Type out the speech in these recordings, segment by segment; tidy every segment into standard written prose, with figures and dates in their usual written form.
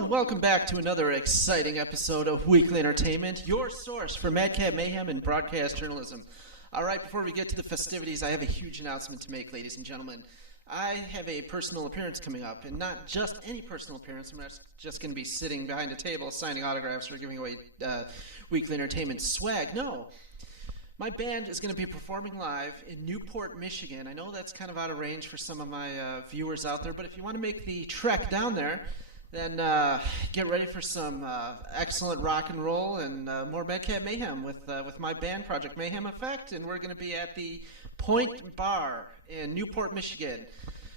and welcome back to another exciting episode of Weekly Entertainment, your source for madcap mayhem and broadcast journalism. All right, before we get to the festivities, I have a huge announcement to make, ladies and gentlemen. I have a personal appearance coming up, and not just any personal appearance. I'm not just going to be sitting behind a table signing autographs or giving away Weekly Entertainment swag. No. My band is going to be performing live in Newport, Michigan. I know that's kind of out of range for some of my viewers out there, but if you want to make the trek down there, then get ready for some excellent rock and roll and more madcap mayhem with my band, Project Mayhem Effect, and we're going to be at the Point Bar in Newport, Michigan.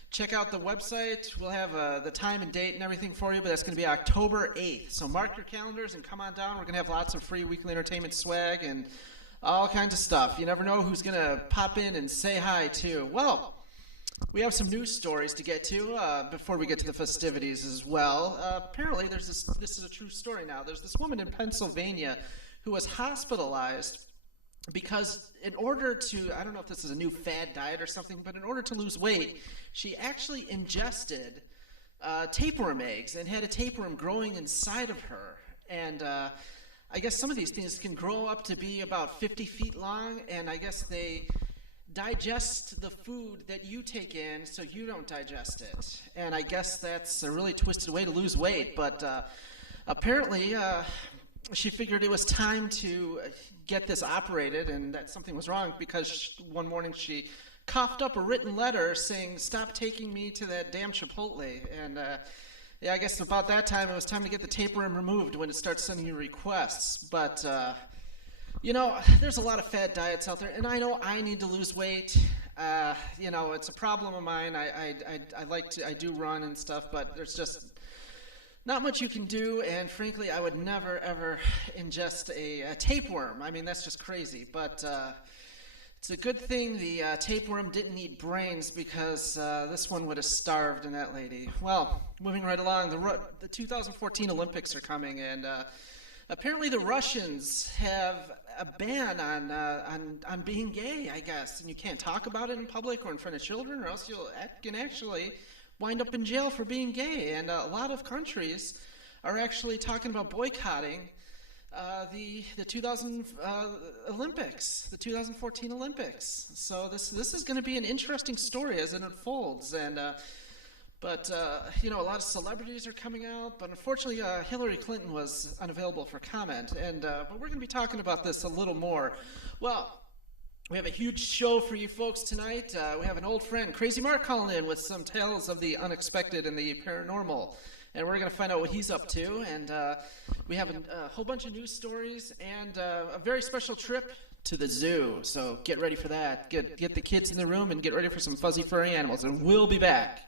Check out the website. We'll have the time and date and everything for you, but that's going to be October 8th. So mark your calendars and come on down. We're going to have lots of free Weekly Entertainment swag and all kinds of stuff. You never know who's going to pop in and say hi, too. Well, we have some news stories to get to before we get to the festivities as well. Apparently, this is a true story now. There's this woman in Pennsylvania who was hospitalized because in order to, I don't know if this is a new fad diet or something, but in order to lose weight, she actually ingested tapeworm eggs and had a tapeworm growing inside of her. And I guess some of these things can grow up to be about 50 feet long, and I guess they digest the food that you take in so you don't digest it. And I guess that's a really twisted way to lose weight, but apparently she figured it was time to get this operated and that something was wrong because one morning she coughed up a written letter saying, "Stop taking me to that damn Chipotle." And yeah, I guess about that time it was time to get the tapeworm removed when it starts sending you requests. But you know, there's a lot of fad diets out there, and I know I need to lose weight. You know, it's a problem of mine. I do run and stuff, but there's just not much you can do, and frankly, I would never, ever ingest a tapeworm. I mean, that's just crazy, but it's a good thing the tapeworm didn't eat brains because this one would have starved in that lady. Well, moving right along, the 2014 Olympics are coming, and apparently the Russians have a ban on being gay, I guess, and you can't talk about it in public or in front of children, or else you can actually wind up in jail for being gay. And a lot of countries are actually talking about boycotting the 2000 Olympics, the 2014 Olympics. So this is going to be an interesting story as it unfolds. And But, you know, a lot of celebrities are coming out, but unfortunately Hillary Clinton was unavailable for comment, and but we're going to be talking about this a little more. Well, we have a huge show for you folks tonight. We have an old friend, Crazy Mark, calling in with some tales of the unexpected and the paranormal, and we're going to find out what he's up to, and we have a whole bunch of news stories and a very special trip to the zoo, so get ready for that. Get the kids in the room and get ready for some fuzzy furry animals, and we'll be back.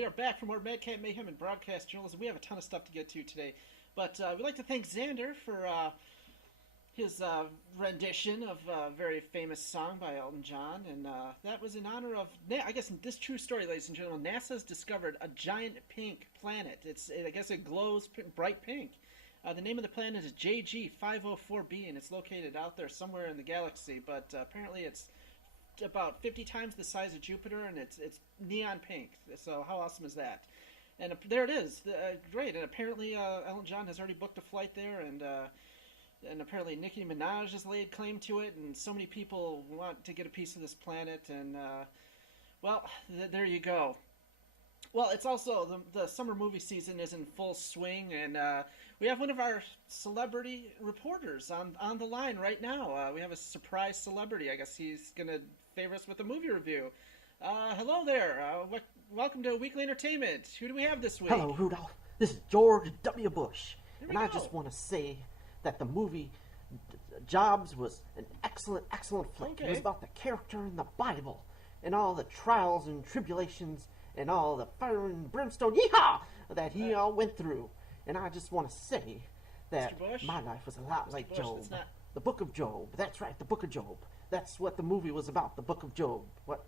we are back for more Madcap Mayhem and broadcast journalism. We have a ton of stuff to get to today, but we'd like to thank Xander for his rendition of a very famous song by Elton John, and that was in honor of, I guess, this true story, ladies and gentlemen. NASA's discovered a giant pink planet. I guess it glows bright pink. The name of the planet is JG 504b, and it's located out there somewhere in the galaxy, but apparently it's about 50 times the size of Jupiter, and it's neon pink. So how awesome is that? And there it is. Great. And apparently Elton John has already booked a flight there, and apparently Nicki Minaj has laid claim to it, and so many people want to get a piece of this planet, and well, there you go. Well, it's also the summer movie season is in full swing, and we have one of our celebrity reporters on the line right now. We have a surprise celebrity. I guess he's going to favor us with a movie review. Hello there. Welcome to Weekly Entertainment. Who do we have this week? Hello, Rudolph. This is George W. Bush. Here And we I go. just want to say that the movie Jobs was an excellent flick. Okay. It was about the character in the Bible and all the trials and tribulations and all the fire and brimstone, yeehaw, that he all went through. And I just want to say that Mr. Bush? my life was a lot like Bush, Job. that's not- The Book of Job. That's right, the Book of Job. That's what the movie was about, the Book of Job. What?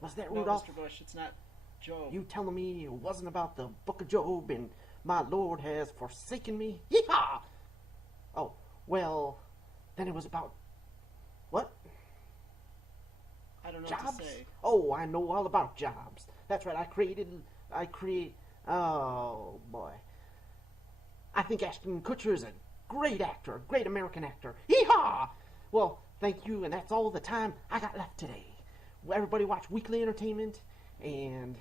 Was that, No, Rudolph? Mr. Bush, it's not Job. You telling me it wasn't about the Book of Job and my Lord has forsaken me? Yeehaw! Oh, well, then it was about what? I don't know Jobs? what to say. Oh, I know all about Jobs. That's right, oh boy. I think Ashton Kutcher is a great actor, a great American actor. Yeehaw! Well, thank you, and that's all the time I got left today. Everybody watch Weekly Entertainment and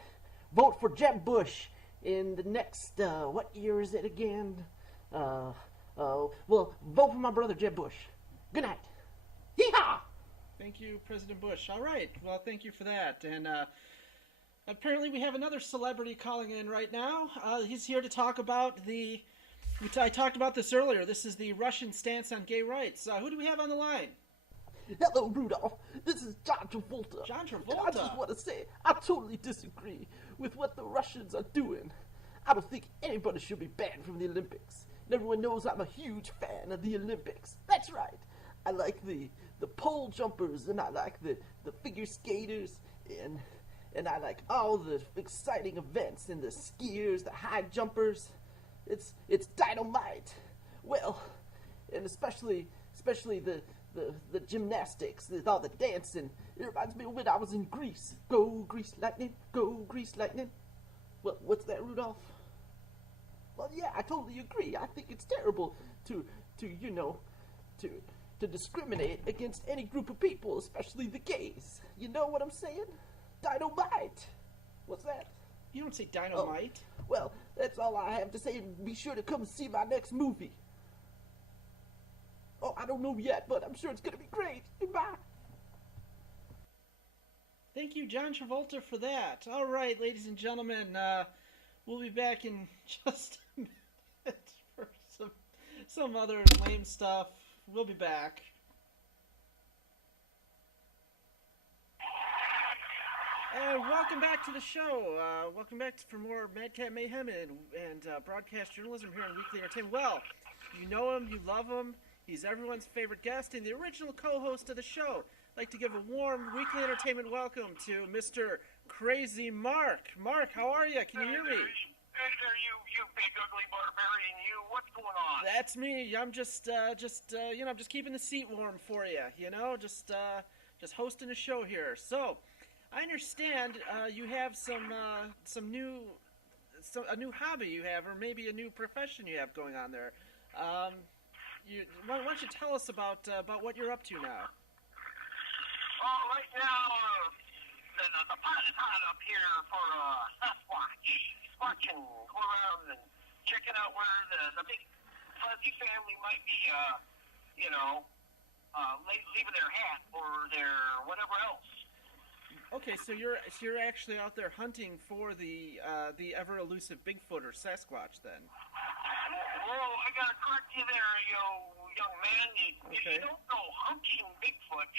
vote for Jeb Bush in the next, what year is it again? Well, vote for my brother Jeb Bush. Good night. Yeehaw! Thank you, President Bush. All right. Well, thank you for that. And apparently we have another celebrity calling in right now. He's here to talk about I talked about this earlier. This is the Russian stance on gay rights. Who do we have on the line? Hello, Rudolph. This is John Travolta. John And I Travolta? just want to say, I totally disagree with what the Russians are doing. I don't think anybody should be banned from the Olympics. And everyone knows I'm a huge fan of the Olympics. That's right. I like the pole jumpers, and I like the figure skaters, and I like all the exciting events, and the skiers, the high jumpers. It's dynamite. Well, and especially the gymnastics, all the dancing. It reminds me of when I was in Greece. Go Grease Lightning, go Grease Lightning. Well, what's that, Rudolph? Well, yeah, I totally agree. I think it's terrible to discriminate against any group of people, especially the gays. You know what I'm saying? Dynamite. What's that? You don't say dynamite. Well, that's all I have to say. Be sure to come see my next movie. Oh, I don't know yet, but I'm sure it's going to be great. Goodbye. Thank you, John Travolta, for that. All right, ladies and gentlemen, we'll be back in just a minute for some other lame stuff. We'll be back. And welcome back to the show. Welcome back for more Madcap Mayhem and broadcast journalism here on Weekly Entertainment. Well, you know him, you love him. He's everyone's favorite guest and the original co-host of the show. I'd like to give a warm Weekly Entertainment welcome to Mr. Crazy Mark. Mark, how are you? Can you hear me? Victor, you big ugly barbarian, you. What's going on? That's me. I'm just I'm just keeping the seat warm for you. Just hosting a show here. So, I understand you have a new hobby you have, or maybe a new profession you have going on there. Why don't you tell us about what you're up to now? Right now, the pot is hot up here for Sasquatch. Squatching, go around and checking out where the big fuzzy family might be, leaving their hat or their whatever else. Okay, so you're actually out there hunting for the ever elusive Bigfoot or Sasquatch, then? Well, I gotta correct you there, young man. If Okay. you don't know hunting Bigfoot,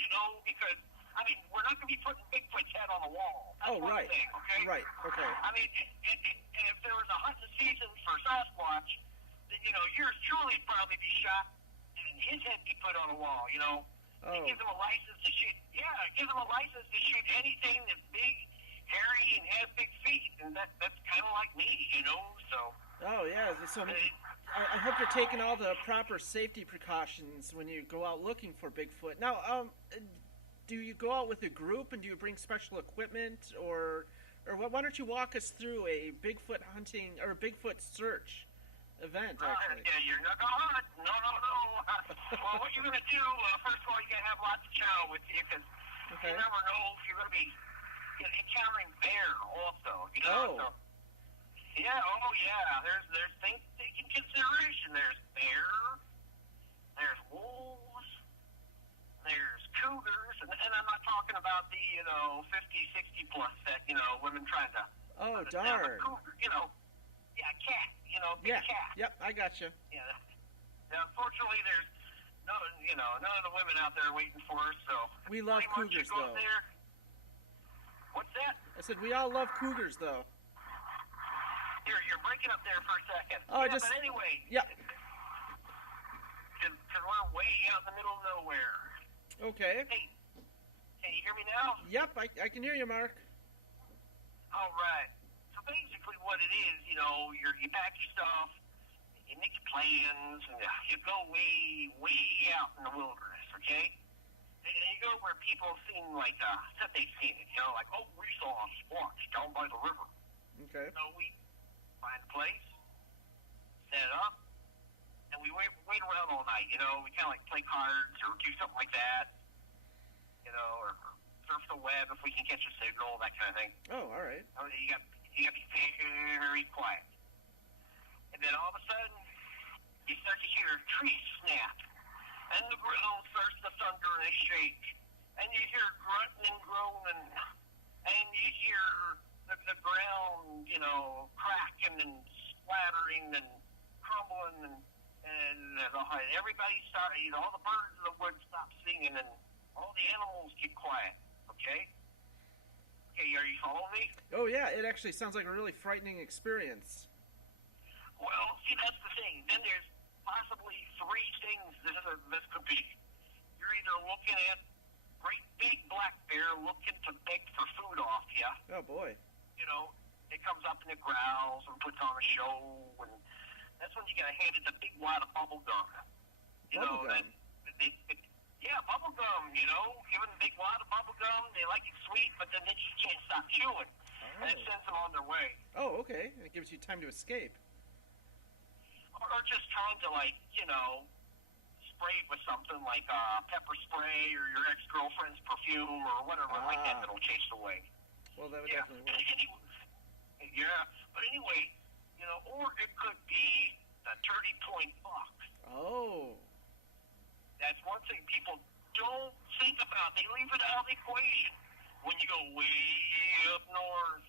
because I mean, we're not going to be putting Bigfoot's head on the wall. That's Oh, one right. thing, okay? Right. Okay. I mean, and if there was a hunting season for Sasquatch, then, yours truly probably be shot and his head be put on a wall, Oh. It gives him a license to shoot. Yeah, it gives him a license to shoot anything that's big, hairy, and has big feet. And that's kind of like me, so. Oh, yeah. So I hope you're taking all the proper safety precautions when you go out looking for Bigfoot. Now, do you go out with a group and do you bring special equipment, or why don't you walk us through a Bigfoot hunting or a Bigfoot search event? Actually, Yeah, you're not going to hunt. No. Well, what you're going to do, first of all, you got to have lots of chow with you, because Okay. you never know if you're going to be encountering bear also, Oh. So, yeah, there's things to take in consideration. There's bear, there's wolves, there's cougars, and I'm not talking about the, 50, 60 plus that, women trying to... Oh, But darn. cougar, yeah, cat, big Yeah. cat. Yep, I gotcha. Yeah. Unfortunately, there's none of the women out there waiting for us. So We love pretty much you cougars, go up though. there. What's that? I said we all love cougars, though. You're breaking up there for a second. Oh, yeah, just- but anyway. Yep. Because we're way out in the middle of nowhere. Okay. Hey, can you hear me now? Yep, I can hear you, Mark. All right. So basically, what it is, you pack your stuff, you make your plans, and you go way, way out in the wilderness, okay? And you go where people seem like that they've seen it, like, oh, we saw a squatch down by the river. Okay. So we find a place, set up, and we wait around all night. We kind of like play cards or do something like that, or surf the web if we can catch a signal, that kind of thing. Oh, all right. You got to be very quiet. And then all of a sudden, you start to hear trees snap, and the ground starts to thunder and shake, and you hear grunting and groaning, and you hear the ground, cracking and splattering and crumbling, and everybody starts, all the birds in the woods stop singing, and all the animals get quiet. Okay? Okay, are you following me? Oh, yeah, it actually sounds like a really frightening experience. Well, see, that's the thing. Then there's possibly three things this could be. You're either looking at great big black bear looking to beg for food off you. Oh, boy. It comes up and it growls and puts on a show, and that's when you gotta hand it a big wad of bubble gum. Bubble gum? Yeah, bubble gum, give them a big wad of bubble gum. They like it sweet, but then they just can't stop chewing. And it sends them on their way. Oh, okay. It gives you time to escape. Or just trying to, spray it with something like pepper spray or your ex-girlfriend's perfume or whatever like that that'll chase it away. Well, that would Yeah. definitely work. Yeah, but anyway, or it could be the 30-point buck. Oh. That's one thing people don't think about. They leave it out of the equation. When you go way up north,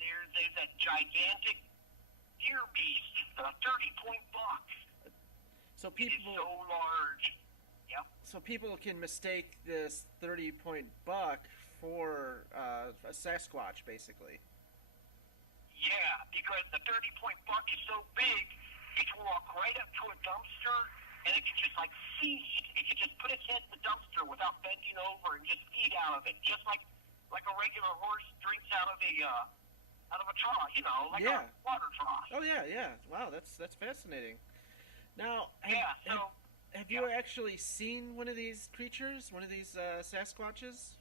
there's that gigantic deer beast, the 30-point buck. So It is people, so large. Yep. so people can mistake this 30-point buck for a Sasquatch, basically. Yeah, because the 30-point buck is so big, it can walk right up to a dumpster, and it can just feed. It can just put its head in the dumpster without bending over and just feed out of it, just like a regular horse drinks out of a trough, like Yeah. a water trough. Oh, yeah. Wow, that's fascinating. Now, have you Yeah. actually seen one of these creatures, one of these Sasquatches?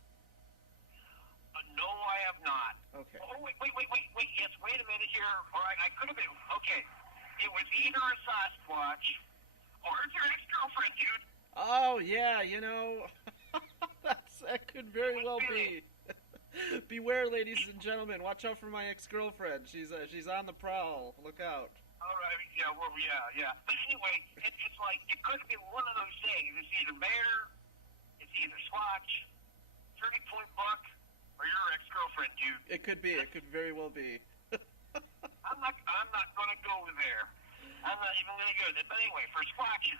No, I have not. Okay. Oh, wait. Yes, wait a minute here. Or I could have been. Okay. It was either a Sasquatch or it's your ex-girlfriend, dude. Oh, yeah, that could very well be. Beware, ladies and gentlemen. Watch out for my ex-girlfriend. She's on the prowl. Look out. All right. Yeah. But anyway, it's like it could be one of those things. It's either bear, it's either Squatch, 30-point buck, or your ex-girlfriend, dude. It could be. It could very well be. I'm not going to go there. I'm not even going to go there. But anyway, for Squatches,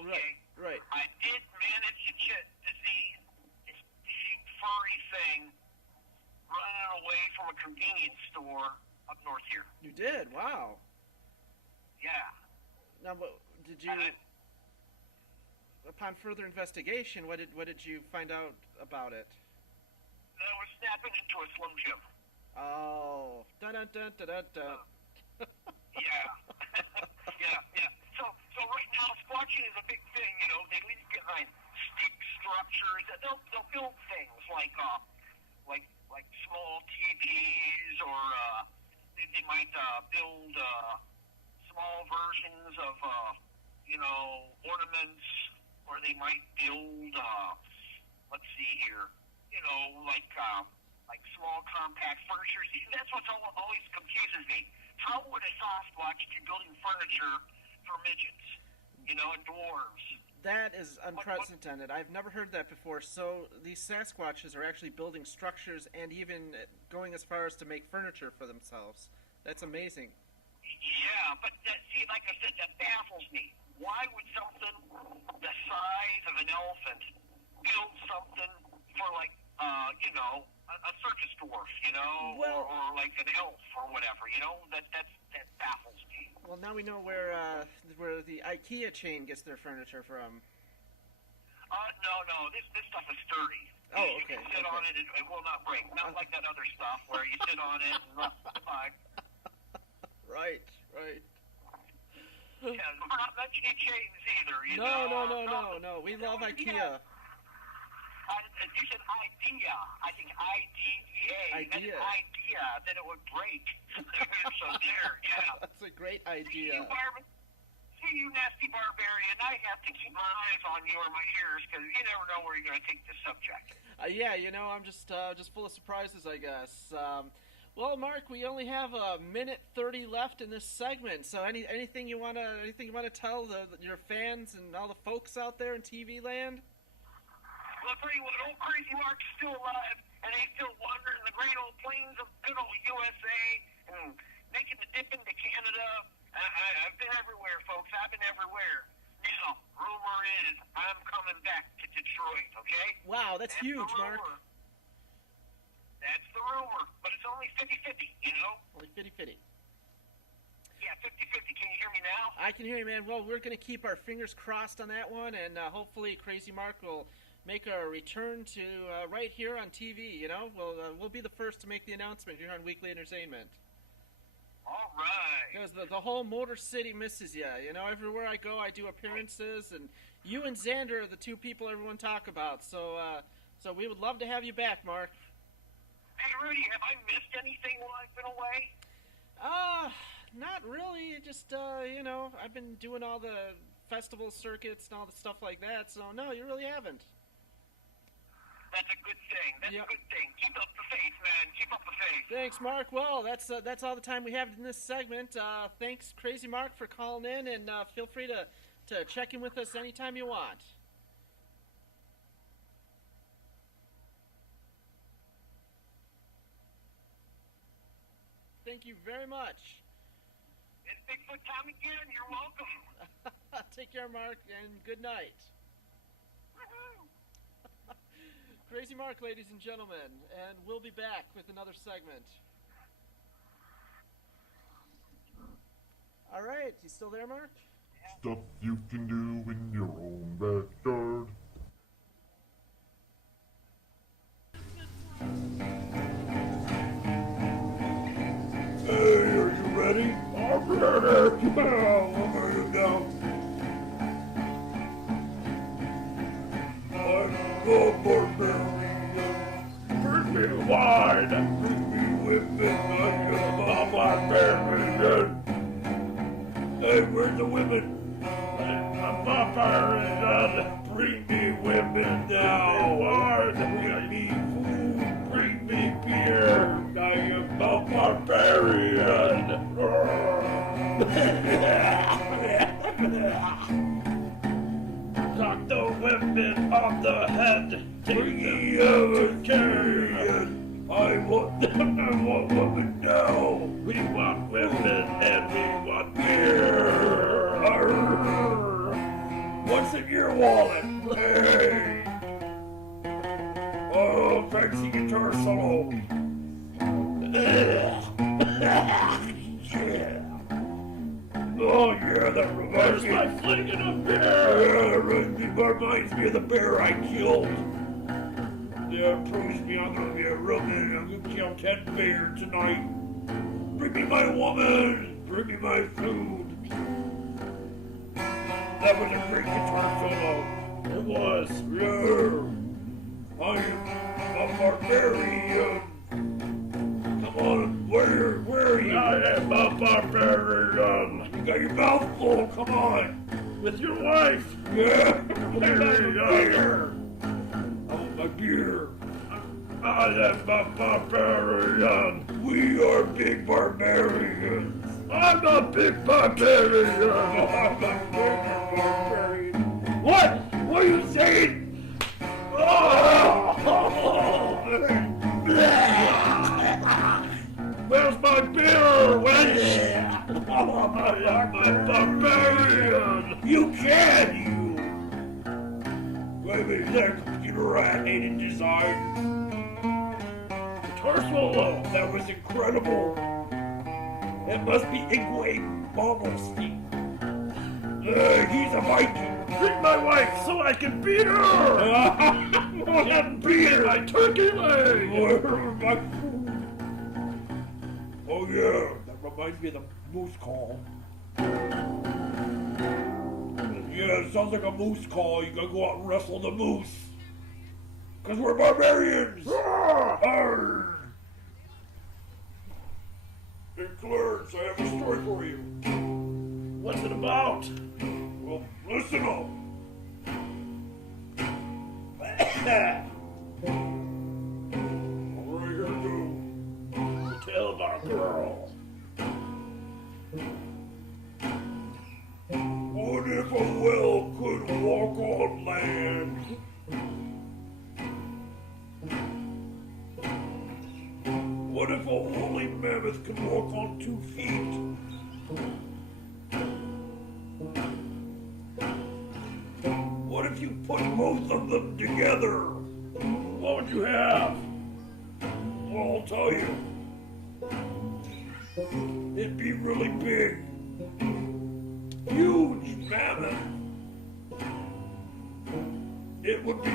okay. Right. I did manage to see You did? Wow. Yeah. Now, did you? Upon further investigation, what did you find out about it? I was snapping into a Slim Jim. Oh, dun dun dun dun dun. Dun. Yeah. yeah. So right now, squatching is a big thing. They leave behind stick structures. They'll build things like small TVs, or they might build small versions of ornaments, or they might build let's see here, like small compact furniture. See, that's what's always confuses me. How would a Sasquatch be building furniture for midgets, and dwarves? That is unprecedented. I've never heard that before. So these Sasquatches are actually building structures and even going as far as to make furniture for themselves. That's amazing. Yeah, but see, like I said, that baffles me. Why would something the size of an elephant build something for a circus dwarf, Well, or like an elf or whatever, that baffles me. Well, now we know where the IKEA chain gets their furniture from. No, this stuff is sturdy. Oh, You okay. can sit on it, it will not break. Not like that other stuff where you sit on it and fine. Right. Yeah, we're not mentioning chains either, No. We love IKEA. You said idea. I think IDEA. Idea. Idea, then it would break. So there, yeah. That's a great See you, idea. See you, nasty barbarian. I have to keep my eyes on you or my ears, because you never know where you're going to take this subject. Yeah, I'm just full of surprises, I guess. Well, Mark, we only have a minute 30 left in this segment. So, anything you wanna tell your fans and all the folks out there in TV land? Well, I'll tell you what, old Crazy Mark's still alive, and he's still wandering the great old plains of good old USA and making the dip into Canada. I've been everywhere, folks. I've been everywhere. Now, rumor is I'm coming back to Detroit, okay? Wow, that's huge, Mark. That's the rumor, but it's only 50-50, Only 50-50. Yeah, 50-50. Can you hear me now? I can hear you, man. Well, we're going to keep our fingers crossed on that one, and hopefully Crazy Mark will make a return to right here on TV, We'll be the first to make the announcement here on Weekly Entertainment. All right. Because the whole Motor City misses you, Everywhere I go, I do appearances, and you and Xander are the two people everyone talk about, so we would love to have you back, Mark. Hey, Rudy, have I missed anything while I've been away? Not really. Just, I've been doing all the festival circuits and all the stuff like that, so no, you really haven't. That's a good thing. That's Yep. a good thing. Keep up the faith, man. Keep up the faith. Thanks, Mark. Well, that's all the time we have in this segment. Thanks, Crazy Mark, for calling in, and feel free to check in with us anytime you want. Thank you very much. It's Bigfoot time again. You're welcome. Take care, Mark, and good night. Woohoo. Crazy Mark, ladies and gentlemen, and we'll be back with another segment. All right, you still there, Mark? Stuff you can do in your own backyard. Hey, are you ready? I'm ready. Come on, I'm ready to go. I'm the barbarian. Bring me wine. Bring me women. I'm my barbarian. Hey, where's the women? I'm a barbarian. Bring me women now. Bring me food. Bring me beer. I am a barbarian. Knock the women off the head. Take me to carrion. I want them. I want women now. We want women and we want beer. Arr. What's in your wallet? Hey. Oh, fancy guitar solo. Where's my flagon of beer? Reminds me of the bear I killed. Yeah, promise me I'm gonna be a real man. I'm gonna kill 10 bear tonight. Bring me my woman. Bring me my food. That was a great guitar solo. It was. Yeah. I am a barbarian. Come on, where are you? I am a barbarian. You got your mouth full, come on. With your wife. Yeah. Beer. I want my beer. I am a barbarian. We are big barbarians. I'm a big barbarian. I'm a big barbarian. What? What are you saying? Where's my beer, wench? I'm a barbarian. You can, you. Wait a minute, is that a computer I hated design? Guitar solo, that was incredible. That must be Igwe Bobblestein. He's a Viking. Treat my wife so I can beat her! And beat my turkey leg! Oh yeah, that reminds me of the moose call. Yeah, it sounds like a moose call. You gotta go out and wrestle the moose. Cause we're barbarians! Arr! Hey Clarence, I have a story for you. What's it about? Well, listen up. Right here, dude. The tale of our girl. What if a whale could walk on land? What if a woolly mammoth could walk on 2 feet? What if you put both of them together? What would you have? Well, I'll tell you. It'd be really big. Huge mammoth. It would be...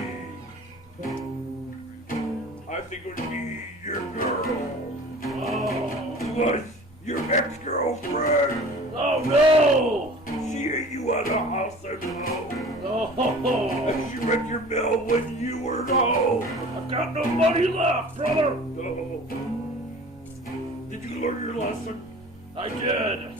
I think it would be your girl. Oh. It was your ex-girlfriend. Oh, no! She ate you out of the house, I know. Oh. And she read your mail when you were home. I've got no money left, brother. No. Did you learn your lesson? I did.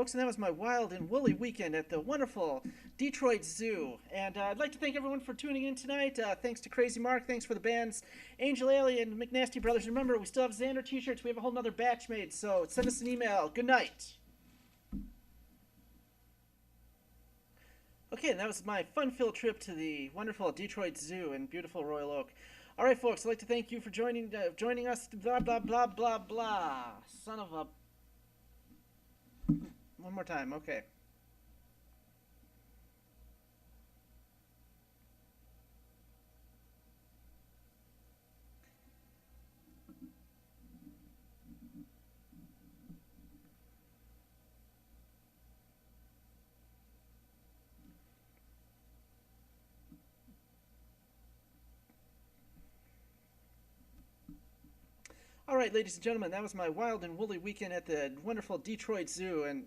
folks, and that was my wild and woolly weekend at the wonderful Detroit Zoo. And I'd like to thank everyone for tuning in tonight. Thanks to Crazy Mark. Thanks for the bands Angel Alien and McNasty Brothers. Remember, we still have Xander t-shirts. We have a whole nother batch made, so send us an email. Good night. Okay, and that was my fun-filled trip to the wonderful Detroit Zoo in beautiful Royal Oak. All right, folks, I'd like to thank you for joining us. Blah, blah, blah, blah, blah. Son of a... One more time, okay. All right, ladies and gentlemen, that was my wild and woolly weekend at the wonderful Detroit Zoo, and